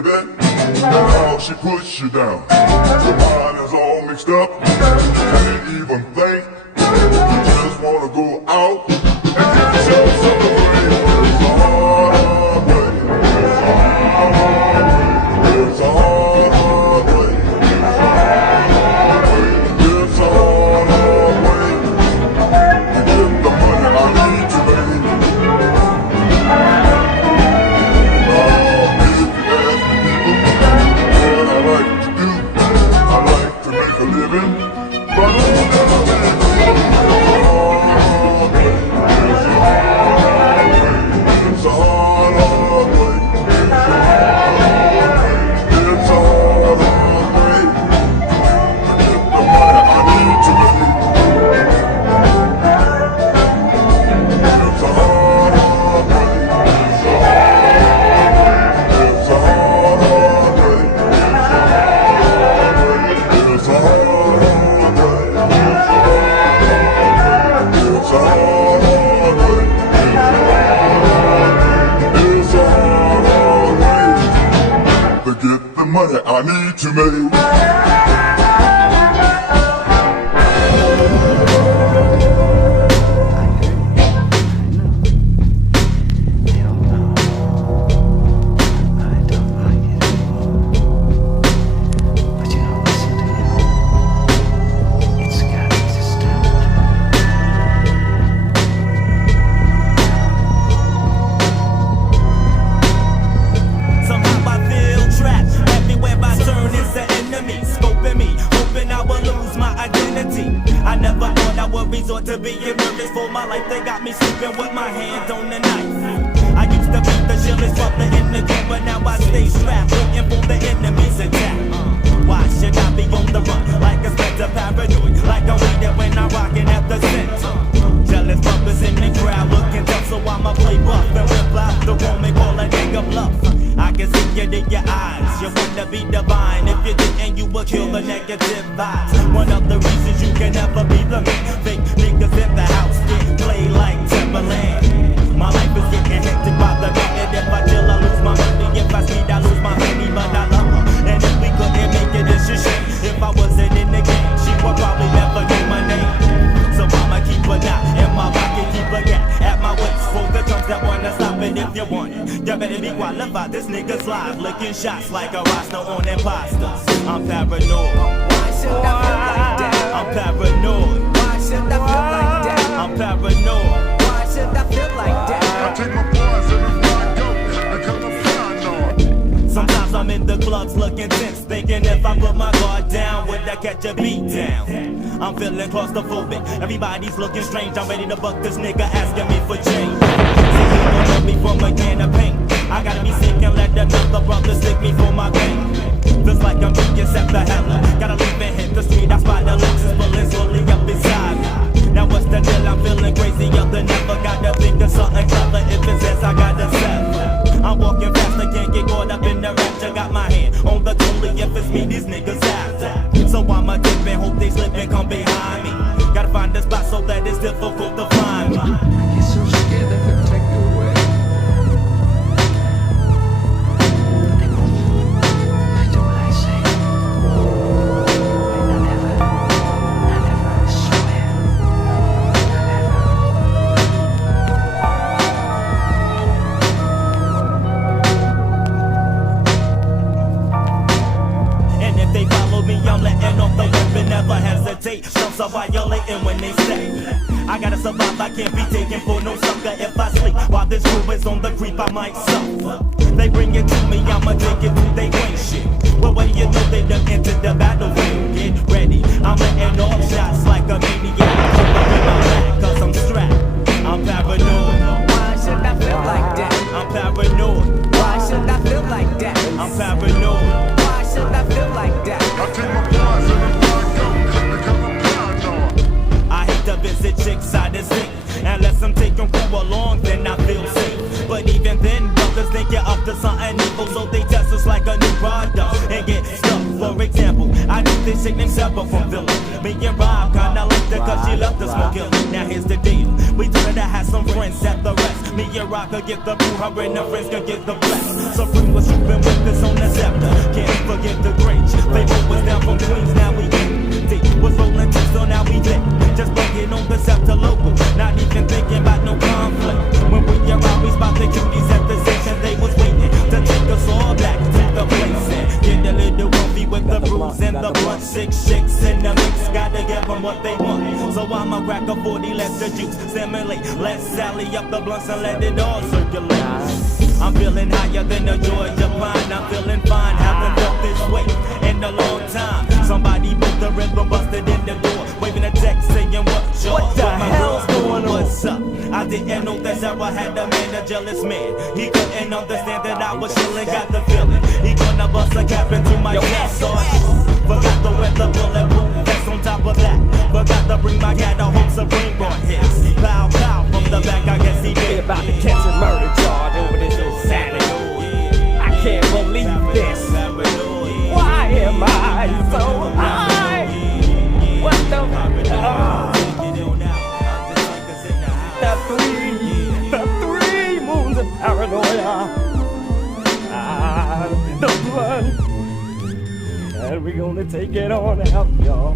living, and how she puts you down. Your mind is all mixed up, you can't even think. You just wanna go out and get yourself some away. It's a hard way. It's a hard way. It's a hard way. To get the money I need to make. Money I need to make. To being nervous for my life, they got me sleeping with my hand on the knife. I used to beat the shillings up in the game, but now I stay strapped, looking for the enemy's attack. Why should I be on the run, like a spectre paranoid, like I'm weeded when I'm rocking at the center? Jealous brothers in the crowd looking tough, so I'ma play rough and rip out the woman, call a nigga bluff. I can see it in your eyes, you wanna be divine. If you didn't, you would kill the negative vibes. One of the reasons you can never be the me. Fake niggas in the house get played like Timberland. My life is getting hectic by the minute. If I chill, I lose my money. If I speed, I lose my honey, but I love her. And if we couldn't make it, it's a shame. If I wasn't in the game, she would probably never get my name. So I'ma keep a knot in my pocket, keep a gap at my waist for the chumps that wanna stop it. If you want it, you better be qualified. This nigga's live, licking shots like a roster on imposters. I'm paranoid. Why should I feel like that? I'm paranoid. Why should I feel like that? I'm paranoid. Why should I feel like that? I take my poison before I go, because I'm paranoid. Sometimes I'm in the clubs looking tense, thinking if I put my guard down, would I catch a beat down? I'm feeling claustrophobic, everybody's looking strange. I'm ready to buck this nigga asking me for change. See, he gon' love me from a can of paint. I gotta be sick and let another brother stick me for my pain. Feels like I'm being set the hell up. Gotta leave and hit the street, I spot the Lexus bullets slowly up inside me. Now what's the deal? I'm feeling crazier than ever. Gotta think of something clever. If it says I gotta settle, I'm walking faster, can't get caught up in the rapture. Got my hand on the totally. If it's me, these niggas after. So I'ma dip and hope they slip and come behind me. Gotta find a spot so that it's difficult to find me. I get so scared they could take you away. I'm letting off the weapon, never hesitate. Stumps are violating when they stay. I gotta survive, I can't be taken for no sucker. If I sleep while this crew is on the creep, I might suffer. They bring it to me, I'ma take it till they win shit. Well, what do you know, they done entered the battlefield. Get ready, I'm letting off shots like a maniac. I'm in my back, cause I'm strapped. I'm paranoid. Why should I feel like that? I'm paranoid. Why should I feel like that? I'm paranoid. Why should I feel like that? I take my poison before I go, because I'm paranoid. I hate to visit chicks side to sink. Unless I'm taking crew along, then I feel safe. But even then, brothers think you're up to something evil, so they test us like a new product and get stuck. For example, I knew this chick named Sarah from Philly. Me and Rob kinda liked her cause she loved to smoke ill. Now here's the deal, we told her to have some friends at the rest. Me and Rock could get the brew, her and her friends could get the bless. Supreme was swooping with this on the scepter. Can't forget the Grinch. Favorite was down from Queens, now we get deep. Was rolling chips, so now we lit. Just bugging on the scepter local. Not even thinking about no conflict. When we arrived, we spot the cuties at the station. They was waiting to take us all back to the place and get a little coffee with the brews and the blunt. 6 chicks in the mix, gotta give them what they want. So I'ma crack a 40, let the juice stimulate. Let's sally up the blunts and let it all circulate. I'm feeling higher than a Georgia pine. I'm feeling fine, haven't felt this way in a long time. Somebody moved the rhythm, busted in the door, waving a text saying what the hell's going on? What's up? I didn't know that Sarah had a man, a jealous man. He couldn't understand that I was chillin', got the feeling. He gonna bust a cap into my chest. Forgot to wear the bulletproof vest on top of that. Forgot to bring my cat a home, Supreme brought his. Pow, pow, from the back, I guess he did. About to catch a murder charge over this insanity. I can't believe this. Why am I so high? What the the three moons of paranoia. The blood. And we're gonna take it on out, y'all.